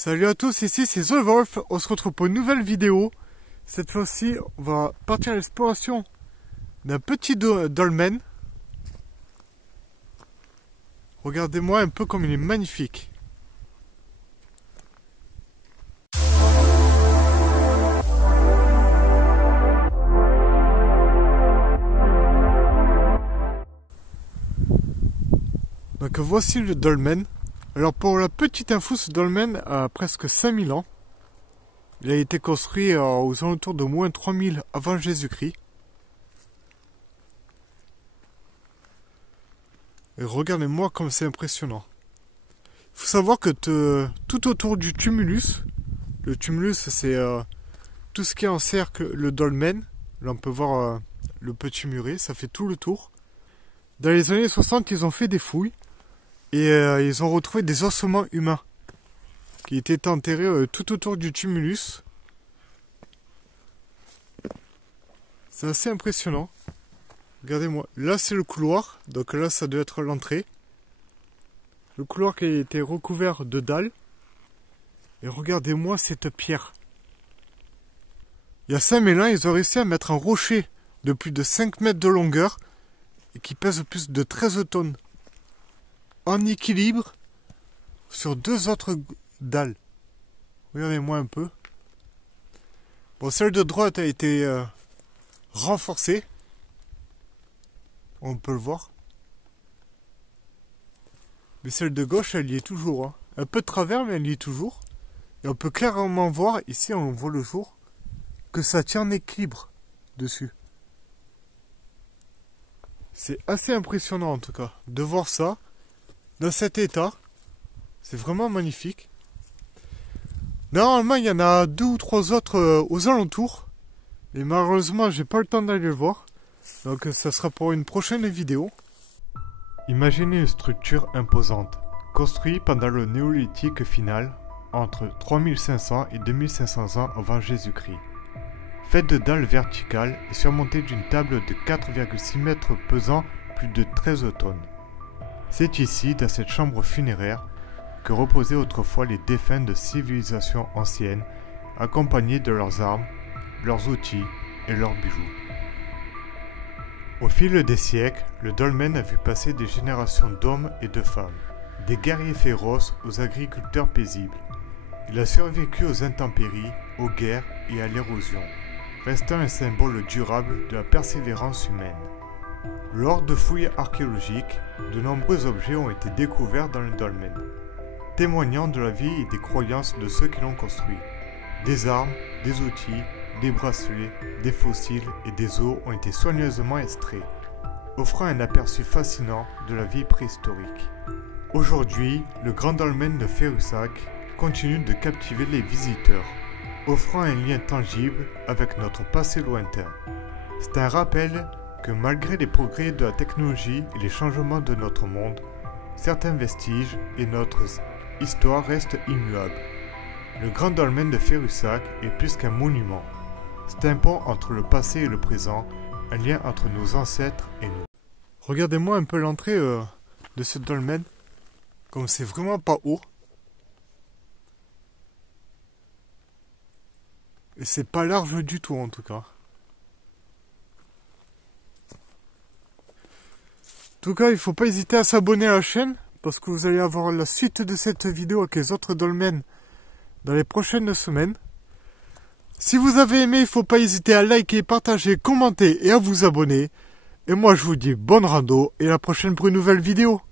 Salut à tous, ici c'est The Wolf, on se retrouve pour une nouvelle vidéo. Cette fois-ci, on va partir à l'exploration d'un petit dolmen. Regardez-moi un peu comme il est magnifique. Donc voici le dolmen. Alors pour la petite info, ce dolmen a presque 5000 ans. Il a été construit aux alentours de moins 3000 avant Jésus-Christ. Et regardez-moi comme c'est impressionnant. Il faut savoir que tout autour du tumulus, le tumulus c'est tout ce qui encercle le dolmen. Là on peut voir le petit muret, ça fait tout le tour. Dans les années 60, ils ont fait des fouilles. Et ils ont retrouvé des ossements humains qui étaient enterrés tout autour du tumulus. C'est assez impressionnant. Regardez-moi. Là, c'est le couloir. Donc là, ça doit être l'entrée. Le couloir qui a été recouvert de dalles. Et regardez-moi cette pierre. Il y a 5000 ans, ils ont réussi à mettre un rocher de plus de 5 mètres de longueur et qui pèse plus de 13 tonnes. En équilibre sur deux autres dalles. Regardez-moi un peu. Bon, celle de droite a été renforcée. On peut le voir. Mais celle de gauche, elle y est toujours. Hein. Un peu de travers, mais elle y est toujours. Et on peut clairement voir, ici on voit le jour, que ça tient en équilibre dessus. C'est assez impressionnant en tout cas, de voir ça. Dans cet état, c'est vraiment magnifique. Normalement, il y en a 2 ou 3 autres aux alentours. Et malheureusement, j'ai pas le temps d'aller le voir. Donc ça sera pour une prochaine vidéo. Imaginez une structure imposante, construite pendant le néolithique final, entre 3500 et 2500 ans avant Jésus-Christ. Faite de dalles verticales et surmontée d'une table de 4,6 mètres pesant plus de 13 tonnes. C'est ici, dans cette chambre funéraire, que reposaient autrefois les défunts de civilisations anciennes, accompagnés de leurs armes, leurs outils et leurs bijoux. Au fil des siècles, le dolmen a vu passer des générations d'hommes et de femmes, des guerriers féroces aux agriculteurs paisibles. Il a survécu aux intempéries, aux guerres et à l'érosion, restant un symbole durable de la persévérance humaine. Lors de fouilles archéologiques, de nombreux objets ont été découverts dans le dolmen, témoignant de la vie et des croyances de ceux qui l'ont construit. Des armes, des outils, des bracelets, des fossiles et des os ont été soigneusement extraits, offrant un aperçu fascinant de la vie préhistorique. Aujourd'hui, le grand dolmen de Ferussac continue de captiver les visiteurs, offrant un lien tangible avec notre passé lointain. C'est un rappel que malgré les progrès de la technologie et les changements de notre monde, certains vestiges et notre histoire restent immuables. Le grand dolmen de Ferussac est plus qu'un monument. C'est un pont entre le passé et le présent, un lien entre nos ancêtres et nous. Regardez-moi un peu l'entrée de ce dolmen, comme c'est vraiment pas haut. Et c'est pas large du tout en tout cas. En tout cas, il ne faut pas hésiter à s'abonner à la chaîne, parce que vous allez avoir la suite de cette vidéo avec les autres dolmens dans les prochaines semaines. Si vous avez aimé, il ne faut pas hésiter à liker, partager, commenter et à vous abonner. Et moi, je vous dis bonne rando et à la prochaine pour une nouvelle vidéo.